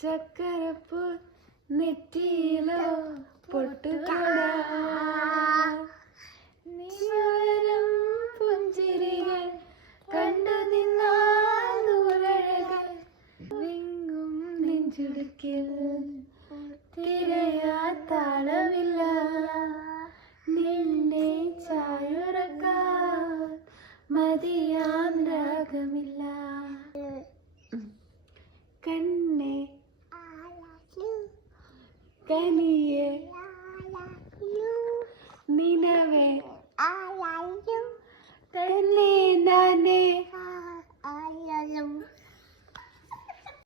ചക്കരപ്പൂ നെറ്റിയിലോ പൊട്ടുകൂടാ നീവരും പുഞ്ചിരികൾ കണ്ടു നിന്നാൽ നൂറഴകൾ വിങ്ങും നെഞ്ചുടുക്കിൽ തിരയാ താളമില്ല നിന്നെ ചായുറക്കാൻ മതിയാൻ രാഗമില്ല കണ്ണേ കനി